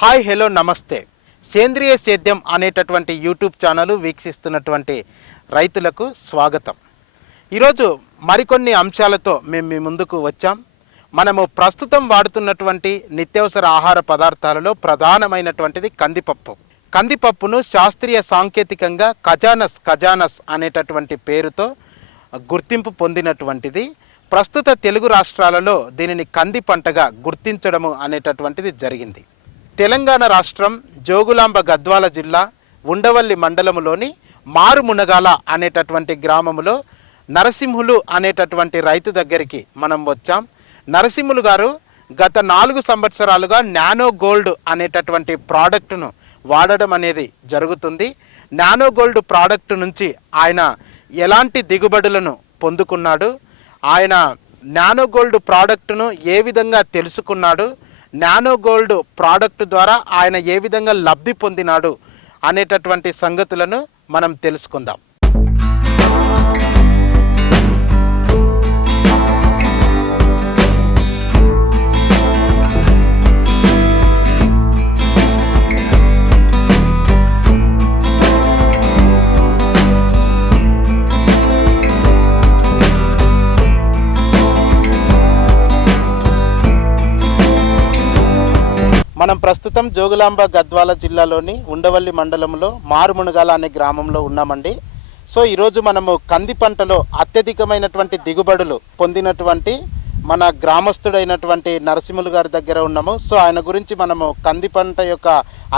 Hi hello నమస్తే. సేంద్రియ సేద్యం అనేటటువంటి యూట్యూబ్ ఛానల్ వీక్షిస్తున్నటువంటి రైతులకు స్వాగతం. ఈరోజు మరికొన్ని అంశాలతో మేము మీ ముందుకు వచ్చాం. మనము ప్రస్తుతం వాడుతున్నటువంటి నిత్యావసర ఆహార పదార్థాలలో ప్రధానమైనటువంటిది కందిపప్పు. కందిపప్పును శాస్త్రీయ సాంకేతికంగా ఖజానస్ ఖజానస్ అనేటటువంటి పేరుతో గుర్తింపు పొందినటువంటిది. ప్రస్తుత తెలుగు రాష్ట్రాలలో దీనిని కంది పంటగా గుర్తించడము అనేటటువంటిది జరిగింది. తెలంగాణ రాష్ట్రం జోగులాంబ గద్వాల జిల్లా ఉండవల్లి మండలములోని మారుమునగాల అనేటటువంటి గ్రామములో నరసింహులు అనేటటువంటి రైతు దగ్గరికి మనం వచ్చాం. నరసింహులు గారు గత నాలుగు సంవత్సరాలుగా నానో గోల్డ్ అనేటటువంటి ప్రోడక్ట్ను వాడడం అనేది జరుగుతుంది. నానో గోల్డ్ ప్రోడక్ట్ నుంచి ఆయన ఎలాంటి దిగుబడులను పొందుకున్నాడు? ఆయన నానో గోల్డ్ ప్రోడక్ట్ను ఏ విధంగా తెలుసుకున్నాడు? నానో గోల్డ్ ప్రోడక్ట్ ద్వారా ఆయన ఏ విధంగా లబ్ధి పొందినాడు అనేటటువంటి సంగతులను మనం తెలుసుకుందాం. మనం ప్రస్తుతం జోగులాంబ గద్వాల జిల్లాలోని ఉండవల్లి మండలంలో మారుమునగాల అనే గ్రామంలో ఉన్నామండి. సో ఈరోజు మనము కంది పంటలో అత్యధికమైనటువంటి దిగుబడులు పొందినటువంటి మన గ్రామస్తుడైనటువంటి నరసింహులు గారి దగ్గర ఉన్నాము. సో ఆయన గురించి మనము కంది పంట యొక్క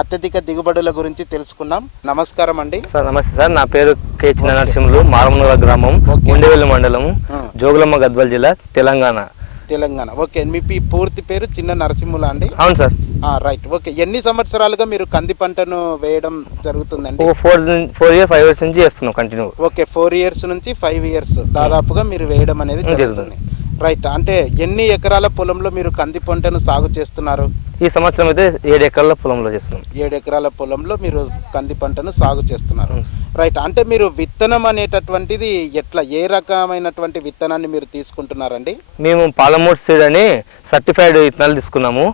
అత్యధిక దిగుబడుల గురించి తెలుసుకున్నాం. నమస్కారం అండి. సార్ నమస్తే సార్. నా పేరు కే చిన్న నరసింహులు మారమునగ గ్రామం. ఉండేవెల్లి మండలం. జోగులమ్మ గద్వాల జిల్లా తెలంగాణ. తెలంగాణ. ఓకే మీ పూర్తి పేరు చిన్న నరసింహుల అండి? అవును సార్. రైట్. ఓకే ఎన్ని సంవత్సరాలుగా మీరు కంది పంటను వేయడం జరుగుతుందండి? Four four year five years నుంచి చేస్తున్నాం కంటిన్యూ ఓకే ఫోర్ ఇయర్స్ నుంచి ఫైవ్ ఇయర్స్ దాదాపుగా మీరు వేయడం అనేది జరుగుతుంది. రైట్. అంటే ఎన్ని ఎకరాల పొలంలో మీరు కంది పంటను సాగు చేస్తున్నారు? ఈ సంవత్సరం అయితే ఏడు ఎకరాల పొలంలో చేస్తున్నాం. ఏడు ఎకరాల పొలంలో మీరు కంది పంటను సాగు చేస్తున్నారు. రైట్. అంటే మీరు విత్తనం అనేటటువంటిది ఎట్లా ఏ రకమైనటువంటి విత్తనాన్ని మీరు తీసుకుంటున్నారండి? మేము పాలమూట్ సీడ్ అని సర్టిఫైడ్ విత్తనాలు తీసుకున్నాము.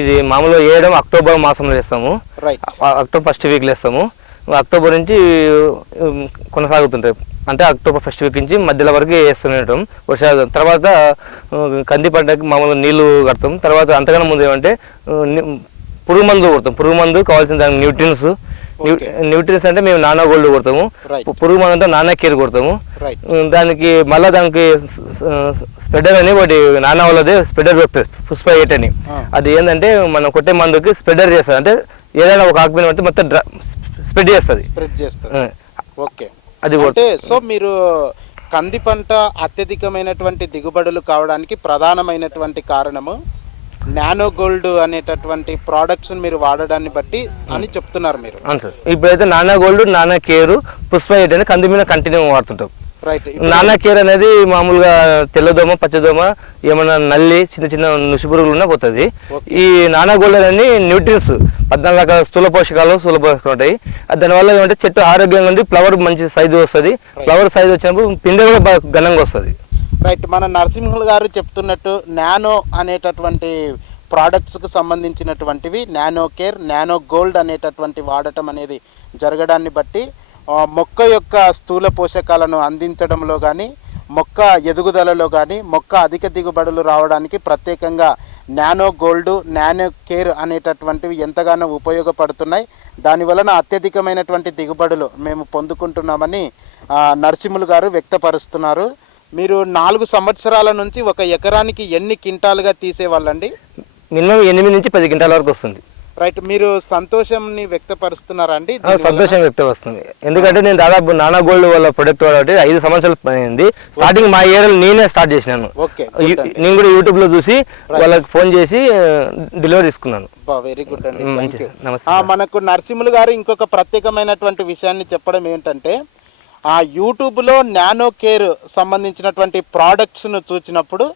ఇది మామూలుగా వేయడం అక్టోబర్ మాసంలో వేస్తాము. రైట్. అక్టోబర్ ఫస్ట్ వీక్లో వేస్తాము. అక్టోబర్ నుంచి కొనసాగుతుంటాయి. అంటే అక్టోబర్ ఫస్ట్ వీక్ నుంచి మధ్యలో వరకు వేస్తూనే ఉంటాం వర్షాలు తర్వాత కంది పంటకి మామూలుగా నీళ్ళు కడతాం. తర్వాత అంతకన్నా ముందు ఏమంటే పురుగు మందు కొడతాం. పురుగు మందు కావాల్సిన దానికి న్యూట్రియన్స్. Okay. న్యూట్రియన్స్ అంటే మేము నానా గోల్డ్ కొడతాము. పురుగు మందు అంటే నానా కేర్ కొడతాము. దానికి మళ్ళీ దానికి స్ప్రెడర్ అని ఒకటి నానా వాళ్ళది స్ప్రెడర్ దొరుకుతుంది పుష్ప ఎయిట్ అని. అది ఏంటంటే మనం కొట్టే మందుకి స్ప్రెడర్ చేస్తుంది అంటే ఏదైనా ఒక పడితే మొత్తం స్ప్రెడ్ చేస్తుంది. స్ప్రెడ్ చేస్తారు ఆ, ఓకే. అది అంటే సో మీరు కంది పంట అత్యధికమైనటువంటి దిగుబడులు కావడానికి ప్రధానమైనటువంటి కారణము నానో గోల్డ్ అనేటటువంటి ప్రోడక్ట్స్ మీరు వాడడాన్ని బట్టి అని చెప్తున్నారు మీరు. ఇప్పుడైతే నానా గోల్డ్ నానా కేర్ పుష్ప ఎయిట్ అని కంది మీద కంటిన్యూ వాడుతుంటాం. నానా కేర్ అనేది మామూలుగా తెల్లదోమ పచ్చదోమ ఏమైనా నల్లి చిన్న చిన్న నుసి పురుగులు ఉన్నా పోతుంది. ఈ నానా గోల్డ్ అనేది న్యూట్రియన్స్ పద్నాలుగు రకాల స్థూల పోషకాలు స్థూల పోషకాలు ఉంటాయి. దానివల్ల ఏమంటే చెట్టు ఆరోగ్యంగా ఉండి ఫ్లవర్ మంచి సైజు వస్తుంది. ఫ్లవర్ సైజు వచ్చినప్పుడు పిందె కూడా బాగా ఘనంగా వస్తుంది. రైట్ మన నరసింహులు గారు చెప్తున్నట్టు నానో అనేటటువంటి ప్రోడక్ట్స్కు సంబంధించినటువంటివి నానో కేర్ నానో గోల్డ్ అనేటటువంటి వాడటం అనేది జరగడాన్ని బట్టి మొక్క యొక్క స్థూల పోషకాలను అందించడంలో కానీ మొక్క ఎదుగుదలలో కానీ మొక్క అధిక దిగుబడులు రావడానికి ప్రత్యేకంగా నానో గోల్డ్ నానో కేర్ అనేటటువంటివి ఎంతగానో ఉపయోగపడుతున్నాయి. దాని వలన అత్యధికమైనటువంటి దిగుబడులు మేము పొందుకుంటున్నామని నరసింహులు గారు వ్యక్తపరుస్తున్నారు. మీరు నాలుగు సంవత్సరాల నుంచి ఒక ఎకరానికి ఎన్ని క్వింటాలుగా తీసేవాళ్ళండి? మినిమం ఎనిమిది నుంచి పది కింటాల వరకు వస్తుంది. రైట్ మీరు సంతోషంని వ్యక్తపరుస్తున్నారా అండి? ఆ, సంతోషం వ్యక్తం వస్తుంది ఎందుకంటే నేను దాదాపు నానా గోల్డ్ వాళ్ళ ప్రొడక్ట్ వాడి ఐదు సంవత్సరాలు అయింది స్టార్టింగ్ మా ఏరియాలో నేనే స్టార్ట్ చేసినాను. నేను కూడా యూట్యూబ్లో చూసి వాళ్ళకి ఫోన్ చేసి డెలివరీ తీసుకున్నాను. వెరీ గుడ్ అండి. మనకు నరసింహులు గారు ఇంకొక ప్రత్యేకమైనటువంటి విషయాన్ని చెప్పడం ఏంటంటే ఆ యూట్యూబ్లో నానో కేర్ సంబంధించినటువంటి ప్రోడక్ట్స్ను చూసినప్పుడు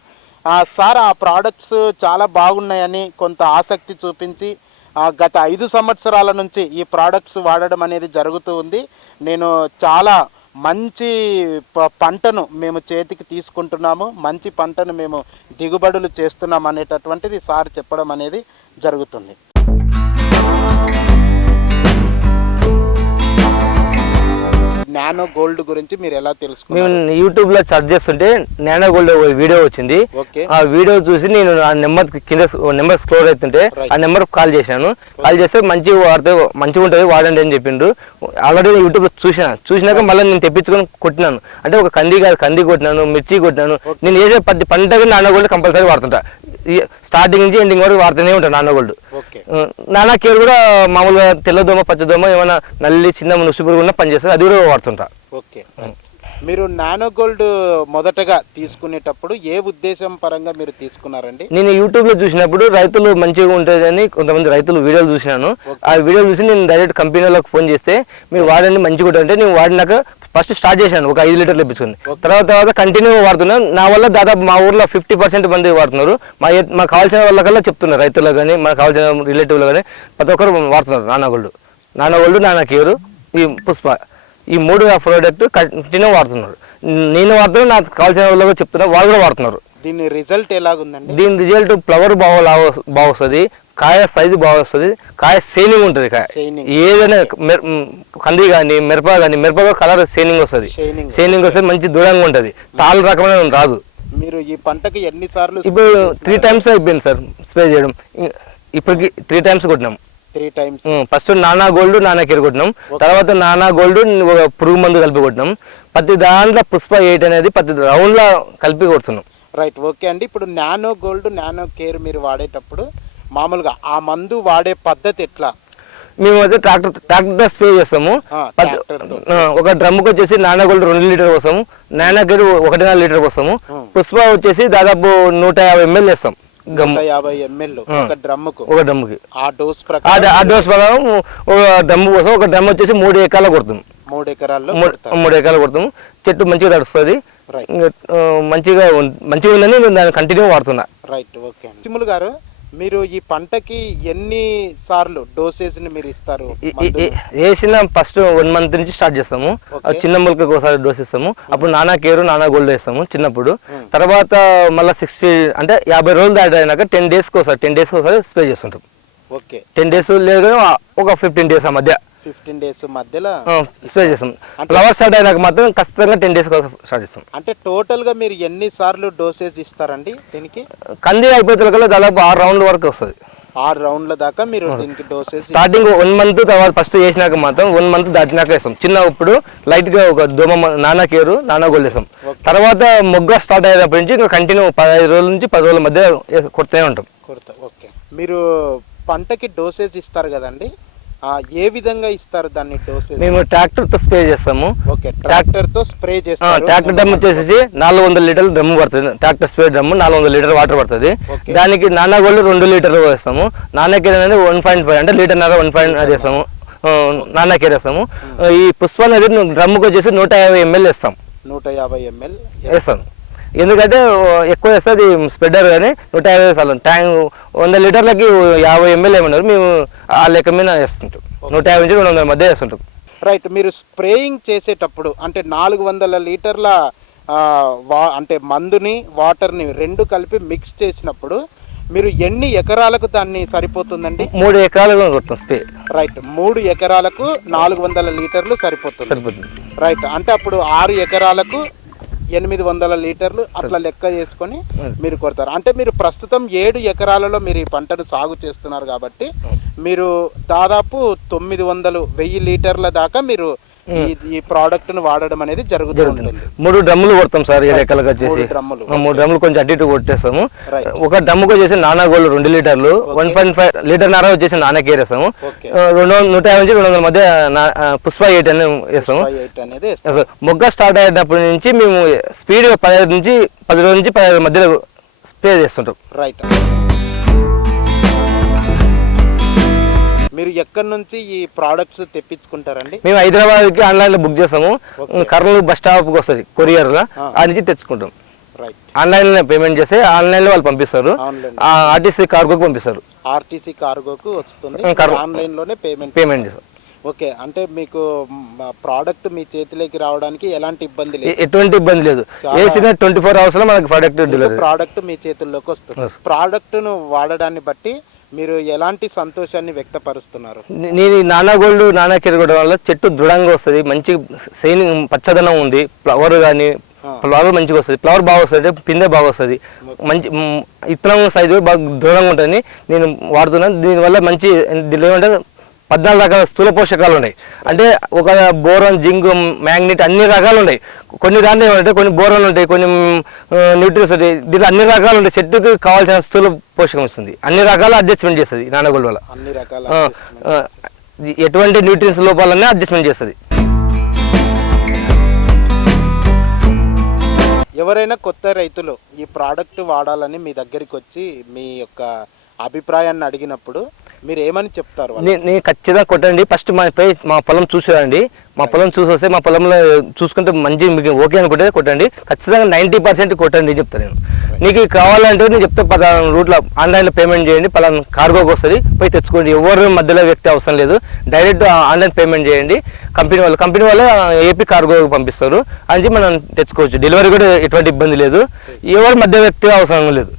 సార్ ఆ ప్రోడక్ట్స్ చాలా బాగున్నాయని కొంత ఆసక్తి చూపించి గత ఐదు సంవత్సరాల నుంచి ఈ ప్రోడక్ట్స్ వాడడం అనేది జరుగుతూ ఉంది. నేను చాలా మంచి ప- పంటను మేము చేతికి తీసుకుంటున్నాము. మంచి పంటను మేము దిగుబడులు చేస్తున్నాం అనేటటువంటిది సార్ చెప్పడం అనేది జరుగుతుంది. నానో గోల్డ్ గురించి మీరు ఎలా మేము తెలుసుకున్నారు యూట్యూబ్లో సెర్చ్ చేస్తుంటే నానో గోల్డ్ వీడియో వచ్చింది. ఆ వీడియో చూసి నేను ఆ నెంబర్ కింద నెంబర్ స్క్రోల్ అవుతుంటే. ఆ నెంబర్ కాల్ చేశాను. కాల్ చేస్తే మంచి వాడితే మంచిగా ఉంటుంది వాడండి అని చెప్పిండు ఆల్రెడీ యూట్యూబ్లో చూసిన. చూసినాక మళ్ళీ నేను తెప్పించుకొని కొట్టినాను. అంటే ఒక కంది కాదు కంది కొట్టినాను మిర్చి కొట్టినాను. నేను వేసే ప్రతి పంటకి నానో గోల్డ్ కంపల్సరీ వాడుతుంటా. స్టార్టింగ్ నుంచి ఎండింగ్ వరకు వాడుతూనే ఉంటాను నానో గోల్డ్ నానా కేర్ కూడా మామూలుగా తెల్లదోమ పచ్చదోమ ఏమైనా నల్లి చిన్న నుసుపురు ఉన్న పనిచేస్తుంది అది కూడా వాడుతుంటా. ఓకే. మీరు నానో గోల్డ్ మొదటగా తీసుకునేటప్పుడు ఏ ఉద్దేశం పరంగా మీరు తీసుకున్నారండి? నేను యూట్యూబ్లో చూసినప్పుడు రైతులు మంచిగా ఉంటుందని కొంతమంది రైతులు వీడియోలు చూసినాను. ఆ వీడియోలు చూసి నేను డైరెక్ట్ కంపెనీ వాళ్ళకి ఫోన్ చేస్తే మీరు వాడండి మంచిగా ఉంటుంది అంటే నేను వాడినాక ఫస్ట్ స్టార్ట్ చేశాను ఒక ఐదు లీటర్లు ఇప్పించుకుని తర్వాత తర్వాత కంటిన్యూ వాడుతున్నాను నా వల్ల దాదాపు మా ఊర్లో ఫిఫ్టీ పర్సెంట్ మంది వాడుతున్నారు. మా మాకు కావాల్సిన వాళ్ళకల్లా చెప్తున్నారు రైతులకు కానీ మాకు కావాల్సిన రిలేటివ్లు కానీ. ప్రతి ఒక్కరు వాడుతున్నారు నానా గోల్డ్. నానా గోల్డ్ నానా కేరు ఈ పుష్ప. ఈ మూడు ప్రోడక్ట్ కంటిన్యూ వాడుతున్నారు. నేను వాడుతున్నాను నాకు కావాల్సిన వాళ్ళు చెప్తున్నా వాళ్ళు కూడా వాడుతున్నారు. దీని రిజల్ట్ ఎలాగుందండి? దీని రిజల్ట్ ఫ్లవర్ బాగా లావ- బాగా వస్తుంది కాయ సైజు బాగా వస్తుంది కాయ సేనింగ్ ఉంటుంది కాయ. ఏదైనా కంది కానీ మిరప కానీ మిరప కలర్ సేనింగ్ వస్తుంది. సేనింగ్ వస్తే మంచి దృఢంగా ఉంటుంది. తాళ్ళు రకమైన రాదు. మీరు ఈ పంటకి ఎన్ని సార్లు ఇప్పుడు త్రీ టైమ్స్ అయిపోయింది సార్ స్ప్రే చేయడం. ఇప్పటికి three times కొట్టినాం. Three times first nano gold nano care కొట్టినాం. తర్వాత నానా గోల్డ్ ఒక పురుగు మందు కలిపి కొట్టినాం. ప్రతి దాంట్లో పుష్ప ఎయిట్ అనేది ప్రతి రౌండ్లో కలిపి కొడుతున్నాం. రైట్ ఓకే అండి. ఇప్పుడు నానో గోల్డ్ నానో కేర్ మీరు వాడేటప్పుడు మామూలుగా ఆ మందు వాడే పద్ధతి ఎట్లా? మేము అయితే ట్రాక్టర్ ట్రాక్టర్ స్ప్రే చేస్తాము. ఒక డ్రమ్కి వచ్చేసి నానా గోల్డ్ రెండు లీటర్ పోస్తాము నానా గోల్డ్ ఒకటిన్నర లీటర్ పోస్తాము పుష్ప వచ్చేసి దాదాపు నూట యాభై ఎంఎల్ వేస్తాం నూట యాభై ఎంఎల్ ఒక డ్రమ్ముకు. ఒక ఆ డోస్ ప్రకారం డ- ఆ డోస్ ప్రకారం ఒక డ్రమ్ కోసం ఒక డ్రమ్ వచ్చేసి మూడు ఎకరాలు కొడుతాం మూడు ఎకరాల్లో మూడు ఎకరాలు కొడతాము చెట్టు మంచిగా తడుస్తుంది. మంచిగా మంచిగా ఉందని నేను దాన్ని కంటిన్యూ వాడుతున్నా. రైట్ ఓకే సిములు గారు మీరు ఈ పంటకి ఎన్ని సార్లు డోసెస్ని మీరు ఇస్తారు? వేసిన ఫస్ట్ వన్ మంత్ నుంచి స్టార్ట్ చేస్తాము. చిన్న మొలకకి ఒకసారి డోస్ ఇస్తాము. అప్పుడు నానా కేరు నానా గోల్డ్ వేస్తాము చిన్నప్పుడు. తర్వాత మళ్ళీ సిక్స్టీ అంటే యాభై రోజులు దాటినాక టెన్ డేస్కి ఒకసారి టెన్ డేస్కి ఒకసారి స్ప్రే చేస్తుంటాం. ఓకే. టెన్ డేస్ లేదు ఒక ఫిఫ్టీన్ డేస్ ఆ మధ్య. ఫిఫ్టీన్ డేస్ మధ్యలో? స్ప్రే చేస్తాం. ఫ్లవర్ స్టార్ట్ అయినాక మాత్రం ఖచ్చితంగా టెన్ డేస్ స్టార్ట్ చేస్తాం. అంటే టోటల్గా మీరు ఎన్ని సార్లు డోసెస్ ఇస్తారండి దీనికి? కంది అయిపోతే దాదాపు ఆరు రౌండ్ వరకు వస్తుంది. ఆరు రౌండ్ల దాకా మీరు దీనికి డోసెస్ స్టార్టింగ్ వన్ మంత్ తర్వాత ఫస్ట్ చేసినాక మాత్రం వన్ మంత్ దాటినాక వేస్తాం. చిన్న ఇప్పుడు లైట్గా ఒక దోమ నానా కేరు నానా గోల్డ్ వేస్తాం. తర్వాత మొగ్గ స్టార్ట్ అయ్యేటప్పటి నుంచి ఇంకా కంటిన్యూ పదహైదు రోజుల నుంచి పది రోజుల మధ్య కొడుతూనే ఉంటాం. కొడతా ఓకే. మీరు పంటకి డోసెస్ ఇస్తారు కదండి? ఏ విధంగా ఇస్తారు దాన్ని డోసెస్? మేము ట్రాక్టర్తో స్ప్రే చేస్తాము. ఓకే ట్రాక్టర్తో స్ప్రే చేస్తారు. ట్రాక్టర్ డ్రమ్ వచ్చేసి నాలుగు వందల లీటర్లు డ్రమ్ పడుతుంది ట్రాక్టర్ స్ప్రే డ్రమ్ నాలుగు వందల లీటర్ వాటర్ పడుతుంది. దానికి నానా గోల్డ్ రెండు లీటర్లు వేస్తాము. నానా కేర్ అనేది వన్ పాయింట్ ఫైవ్ అంటే లీటర్ నర వన్ పాయింట్ అది వేస్తాము. ఆ, నానా కేర్ వేస్తాము ఈ పుష్ప అనేది డ్రమ్కి వచ్చేసి నూట యాభై ఎంఎల్ వేస్తాం. నూట యాభై ఎంఎల్ వేస్తాను ఎందుకంటే ఎక్కువ వేస్తే అది స్ప్రెడర్ కానీ నూట యాభై సార్లు ట్యాంక్ వంద లీటర్లకి యాభై ఎంఎల్ ఏమన్నారు మేము ఆ లెక్క మీద వేస్తుంటాం నూట యాభై నుంచి రెండు వందల మధ్య వేస్తుంటాం రైట్ మీరు స్ప్రేయింగ్ చేసేటప్పుడు అంటే నాలుగు వందల లీటర్ల వా అంటే మందుని వాటర్ని రెండు కలిపి మిక్స్ చేసినప్పుడు మీరు ఎన్ని ఎకరాలకు దాన్ని సరిపోతుందండి? మూడు ఎకరాలు కొడతాం స్ప్రే. రైట్ మూడు ఎకరాలకు నాలుగు వందల లీటర్లు సరిపోతుంది. సరిపోతుంది. రైట్ అంటే అప్పుడు ఆరు ఎకరాలకు ఎనిమిది వందల లీటర్లు అట్లా లెక్క చేసుకొని మీరు కొడతారు. అంటే మీరు ప్రస్తుతం ఏడు ఎకరాలలో మీరు ఈ పంటను సాగు చేస్తున్నారు కాబట్టి మీరు దాదాపు తొమ్మిది వందలు వెయ్యి లీటర్ల దాకా మీరు ఈ ప్రోడక్ట్ను వాడడం అనేది జరుగుతూ ఉంటుంది. మూడు డ్రమ్ములు కొడతాం సార్ ఏడు ఎకరాలకు వచ్చేసి మూడు డ్రమ్ములు. మూడు డ్రమ్ములు కొంచెం అటు ఇటు కొట్టేస్తాము. ఒక డ్రమ్ముకి వచ్చేసి నానా గోల్డ్ రెండు లీటర్లు వన్ పాయింట్ ఫైవ్ లీటర్ నర వచ్చేసి నానా కేర్ వేస్తాము రెండు వందల నూట యాభై నుంచి రెండు వందల మధ్య పుష్ప ఎయిట్ అని వేస్తాము. ఎయిట్ అనేది. అసలు మొగ్గ స్టార్ట్ అయ్యేటప్పటి నుంచి మేము స్పీడ్ పదిహేడు నుంచి పది రోజుల నుంచి పదిహేడు మధ్యలో స్ప్రే చేస్తుంటాం. రైట్ మీరు ఎక్కడి నుంచి ఈ ప్రోడక్ట్స్ తెప్పించుకుంటారండి? మేము హైదరాబాద్కి ఆన్లైన్లో బుక్ చేస్తాము. కర్నూలు బస్ స్టాప్కి వస్తుంది కొరియర్లో. ఆ. నుంచి తెచ్చుకుంటాం. రైట్ ఆన్లైన్లో పేమెంట్ చేస్తే ఆన్లైన్లో వాళ్ళు పంపిస్తారు. ఆన్లైన్ ఆ ఆర్టీసీ కార్గోకి పంపిస్తారు. ఆర్టీసీ కార్గోకు వస్తుంది. ఆన్లైన్లోనే పేమెంట్ పేమెంట్ చేస్తాం ఓకే అంటే మీకు ప్రోడక్ట్ మీ చేతిలోకి రావడానికి ఎలాంటి ఇబ్బంది లేదు. ఎటువంటి ఇబ్బంది లేదు. వేసిన ట్వంటీ ఫోర్ అవర్స్లో మనకి ప్రోడక్ట్ ప్రోడక్ట్ మీ చేతుల్లోకి వస్తుంది. ప్రోడక్ట్ను వాడడాన్ని బట్టి మీరు ఎలాంటి సంతోషాన్ని వ్యక్తపరుస్తున్నారు? నేను ఈ నానా గోల్డ్ నానా కేర్ కొట్టడం వల్ల చెట్టు దృఢంగా వస్తుంది మంచి సైన్ పచ్చదనం ఉంది ఫ్లవర్ కానీ ఫ్లవర్ మంచిగా వస్తుంది ఫ్లవర్ బాగా వస్తుంది పిందె బాగా వస్తుంది. మంచి ఇత్తనం సైజు బాగా దృఢంగా ఉంటుంది నేను వాడుతున్నాను. దీనివల్ల మంచి ఏమంటే పద్నాలుగు రకాల స్థూల పోషకాలు ఉన్నాయి అంటే ఒక బోరన్ జింక్ మ్యాంగ్నెట్ అన్ని రకాలు ఉన్నాయి కొన్ని దాంట్లో ఏమంటే కొన్ని బోరన్ ఉంటాయి కొన్ని న్యూట్రియన్స్ ఉంటాయి. దీంట్లో అన్ని రకాలు ఉంటాయి చెట్టుకి కావాల్సిన స్థూల పోషకం ఇస్తుంది అన్ని రకాల అడ్జస్ట్మెంట్ చేస్తుంది నానగోల్డ్ వల్ల. ఎటువంటి న్యూట్రియన్స్ లోపాలనే అడ్జస్ట్మెంట్ చేస్తుంది. ఎవరైనా కొత్త రైతులు ఈ ప్రోడక్ట్ వాడాలని మీ దగ్గరికి వచ్చి మీ యొక్క అభిప్రాయాన్ని అడిగినప్పుడు మీరు ఏమని చెప్తారు నేను ఖచ్చితంగా కొట్టండి. ఫస్ట్ మా పై మా పొలం చూసేయండి. మా పొలం చూసి వస్తే మా పొలంలో చూసుకుంటే మంచి మీకు ఓకే అనుకుంటే కొట్టండి. ఖచ్చితంగా నైంటీ పర్సెంట్ కొట్టండి అని చెప్తాను నేను. నీకు కావాలంటే నేను చెప్తే పలానా రూట్లో ఆన్లైన్లో పేమెంట్ చేయండి. పలానా కార్గోకి వస్తుంది పోయి తెచ్చుకోండి. ఎవరు మధ్యలో వ్యక్తి అవసరం లేదు. డైరెక్ట్ ఆన్లైన్ పేమెంట్ చేయండి. కంపెనీ వాళ్ళు కంపెనీ వాళ్ళు ఏపీ కార్గో పంపిస్తారు. అని చెప్పి మనం తెచ్చుకోవచ్చు. డెలివరీ కూడా ఎటువంటి ఇబ్బంది లేదు. ఎవరు మధ్య వ్యక్తి అవసరం లేదు.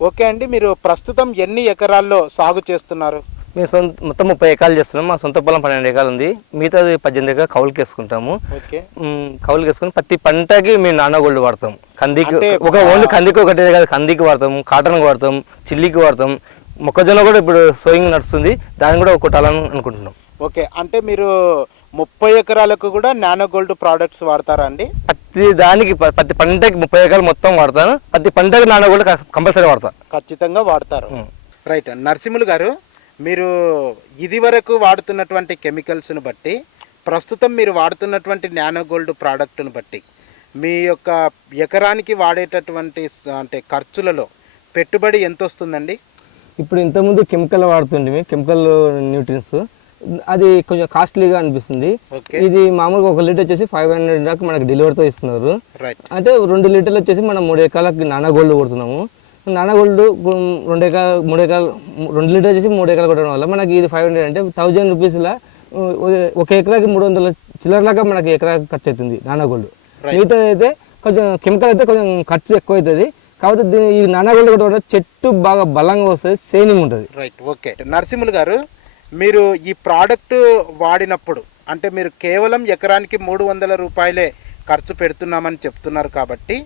ఓకే అండి మీరు ప్రస్తుతం ఎన్ని ఎకరాల్లో సాగు చేస్తున్నారు? మేము సొంత మొత్తం ముప్పై ఎకరాలు చేస్తున్నాం. మా సొంత పొలం పన్నెండు ఎకరాలు ఉంది. మిగతాది పద్దెనిమిది ఎకరాలు కౌలుకి వేసుకుంటాము ఓకే. మ్, కౌలుకి వేసుకుని ప్రతి పంటకి మేము నాన్న గోల్డ్ వాడతాం. కందికి ఒక ఓన్లీ కందికి ఒకటే కాదు కందికి వాడతాం కాటన్కి వాడతాం చిల్లికి వాడతాం. మొక్కజొన్న కూడా ఇప్పుడు సోయింగ్ నడుస్తుంది. దాన్ని కూడా కొట్టాలని అనుకుంటున్నాం. ఓకే. అంటే మీరు ముప్పై ఎకరాలకు కూడా నానో గోల్డ్ ప్రోడక్ట్స్ వాడతారా అండి? ప్రతి దానికి ప- ప్రతి పంటకి ముప్పై ఎకరాలు మొత్తం వాడతాను. ప్రతి పంటకి నాన్న గోల్డ్ కంపల్సరీ వాడతా. ఖచ్చితంగా వాడతారు. రైట్. నరసింహులు గారు మీరు ఇది వరకు వాడుతున్నటువంటి కెమికల్స్ను బట్టి ప్రస్తుతం మీరు వాడుతున్నటువంటి నానో గోల్డ్ ప్రోడక్ట్ను బట్టి మీ యొక్క ఎకరానికి వాడేటటువంటి అంటే ఖర్చులలో పెట్టుబడి ఎంత వస్తుందండి ఇప్పుడు ఇంతకుముందు కెమికల్ వాడుతుండే కెమికల్ న్యూట్రియన్స్. అది కొంచెం కాస్ట్లీగా అనిపిస్తుంది. ఇది మామూలుగా ఒక లీటర్ వచ్చేసి ఫైవ్ హండ్రెడ్ దాకా మనకి డెలివరీతో ఇస్తున్నారు. అంటే రెండు లీటర్లు వచ్చేసి మనం మూడు ఎకరాలకి నానా గోల్డ్ కొడుతున్నాము. నానా గోల్డ్ రెండు ఎకరాలు మూడు ఎకరాలు రెండు లీటర్ వచ్చేసి మూడు ఎకరాలు కొట్టడం వల్ల మనకి ఇది ఫైవ్ హండ్రెడ్ అంటే థౌజండ్ రూపీస్లా ఒక ఎకరాకి మూడు వందల చిల్లరలాగా మనకి ఎకరా ఖర్చు అవుతుంది నానా గోల్డ్ మిగతా అయితే కొంచెం కెమికల్ అయితే కొంచెం ఖర్చు ఎక్కువ అవుతుంది. దీని ఈ నానా గోల్డ్ కొట్టడం చెట్టు బాగా బలంగా వస్తుంది సేనింగ్ ఉంటుంది. రైట్ ఓకే నరసింహులు గారు మీరు ఈ ప్రోడక్ట్ వాడినప్పుడు అంటే మీరు కేవలం ఎకరానికి మూడు వందల రూపాయలే ఖర్చు పెడుతున్నామని చెప్తున్నారు కాబట్టి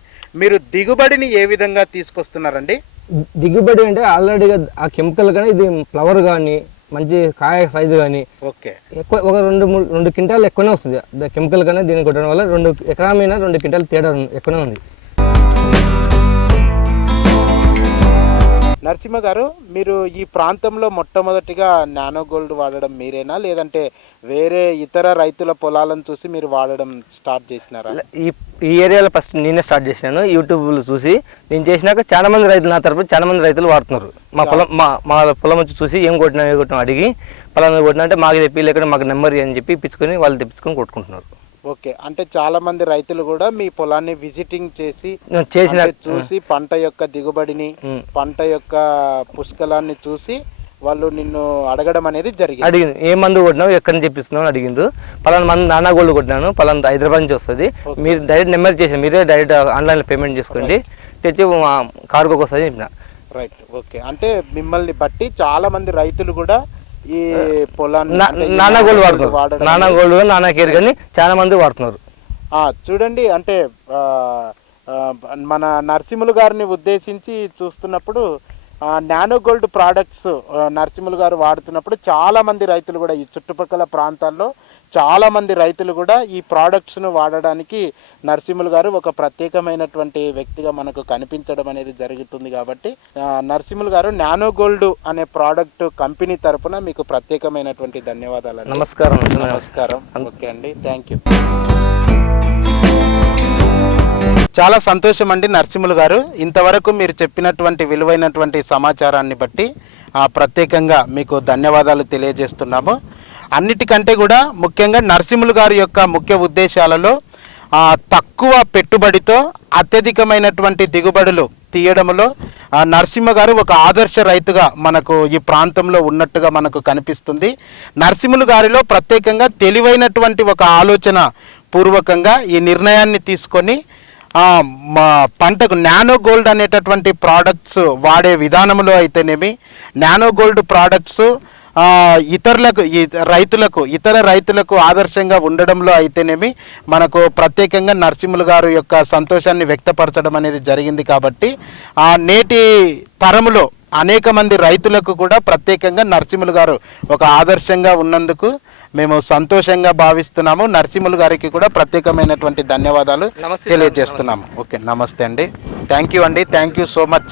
మీరు దిగుబడిని ఏ విధంగా తీసుకొస్తున్నారండి? దిగుబడి అంటే ఆల్రెడీగా ఆ కెమికల్ కానీ ఇది ఫ్లవర్ కానీ మంచి కాయ సైజు కానీ ఓకే. ఎక్కువ ఒక రెండు మూడు రెండు క్వింటాలు ఎక్కువనే వస్తుంది. కెమికల్ కన్నా దీన్ని కొట్టడం వల్ల రెండు ఎకరా మీద రెండు క్వింటాలు తేడా ఎక్కువనే ఉంది. నరసింహ గారు మీరు ఈ ప్రాంతంలో మొట్టమొదటిగా నానో గోల్డ్ వాడడం మీరేనా? లేదంటే వేరే ఇతర రైతుల పొలాలను చూసి మీరు వాడడం స్టార్ట్ చేసినారా? ఈ ఈ ఏరియాలో ఫస్ట్ నేనే స్టార్ట్ చేసినాను. యూట్యూబ్లో చూసి నేను చేసినాక చాలా మంది రైతులు నా తరపున చాలా మంది రైతులు వాడుతున్నారు. మా పొలం మా మా పొలం వచ్చి చూసి ఏం కొట్టినా ఏం కొట్టినా అడిగి పలానా కొట్టినా అంటే మాకు తెప్పి లేకపోతే మాకు నెంబర్ అని చెప్పి ఇప్పించుకొని వాళ్ళు తెప్పించుకొని కొట్టుకుంటున్నారు. ఓకే. అంటే చాలా మంది రైతులు కూడా మీ పొలాన్ని విజిటింగ్ చేసి చేసిన చూసి పంట యొక్క దిగుబడిని. పంట యొక్క పుష్కలాన్ని చూసి వాళ్ళు నిన్ను అడగడం అనేది జరిగింది. అడిగింది. ఏ మందు కొట్టినావు ఎక్కడి నుంచి తెప్పిస్తున్నావు అని అడిగిండ్రు. పలానా మంది నానా గోల్డ్ కొట్టినాను పలానా హైదరాబాద్ నుంచి వస్తుంది. మీరు డైరెక్ట్ నెంబర్ చేసి మీరే డైరెక్ట్ ఆన్లైన్లో పేమెంట్ చేసుకోండి. తెచ్చి మా కార్గోకి వస్తుంది చెప్పిన. Right okay. అంటే మిమ్మల్ని బట్టి చాలా మంది రైతులు కూడా ఈ పొలాన్ని నానా గోల్డ్ నానా వాడుతున్నారు నానా గోల్డ్ కానీ నానా కేర్ కానీ చాలా మంది వాడుతున్నారు. ఆ, చూడండి అంటే మన నరసింహులు గారిని ఉద్దేశించి చూస్తున్నప్పుడు నానో గోల్డ్ ప్రోడక్ట్స్ నరసింహులు గారు వాడుతున్నప్పుడు చాలా మంది రైతులు కూడా ఈ చుట్టుపక్కల ప్రాంతాల్లో చాలా మంది రైతులు కూడా ఈ ప్రోడక్ట్స్ను వాడడానికి నరసింహులు గారు ఒక ప్రత్యేకమైనటువంటి వ్యక్తిగా మనకు కనిపించడం అనేది జరుగుతుంది కాబట్టి నరసింహులు గారు నానో గోల్డ్ అనే ప్రోడక్ట్ కంపెనీ తరపున మీకు ప్రత్యేకమైనటువంటి ధన్యవాదాలు నమస్కారం. నమస్కారం. ఓకే అండి. Thank you. చాలా సంతోషం అండి నరసింహులు గారు. ఇంతవరకు మీరు చెప్పినటువంటి విలువైనటువంటి సమాచారాన్ని బట్టి ప్రత్యేకంగా మీకు ధన్యవాదాలు తెలియజేస్తున్నాము. అన్నిటికంటే కూడా ముఖ్యంగా నరసింహులు గారి యొక్క ముఖ్య ఉద్దేశాలలో తక్కువ పెట్టుబడితో అత్యధికమైనటువంటి దిగుబడులు తీయడంలో నరసింహ గారు ఒక ఆదర్శ రైతుగా మనకు ఈ ప్రాంతంలో ఉన్నట్టుగా మనకు కనిపిస్తుంది. నరసింహులు గారిలో ప్రత్యేకంగా తెలివైనటువంటి ఒక ఆలోచన పూర్వకంగా ఈ నిర్ణయాన్ని తీసుకొని మా పంటకు నానో గోల్డ్ అనేటటువంటి ప్రోడక్ట్స్ వాడే విధానంలో అయితేనేమి నానో గోల్డ్ ప్రోడక్ట్స్ ఇతరులకు రైతులకు ఇతర రైతులకు ఆదర్శంగా ఉండడంలో అయితేనేమి మనకు ప్రత్యేకంగా నరసింహులు గారు యొక్క సంతోషాన్ని వ్యక్తపరచడం అనేది జరిగింది కాబట్టి ఆ నేటి తరములో అనేక మంది రైతులకు కూడా ప్రత్యేకంగా నరసింహులు గారు ఒక ఆదర్శంగా ఉన్నందుకు మేము సంతోషంగా భావిస్తున్నాము. నరసింహులు గారికి కూడా ప్రత్యేకమైనటువంటి ధన్యవాదాలు తెలియజేస్తున్నాము. ఓకే నమస్తే అండి. థ్యాంక్ యూ అండి. Thank you so much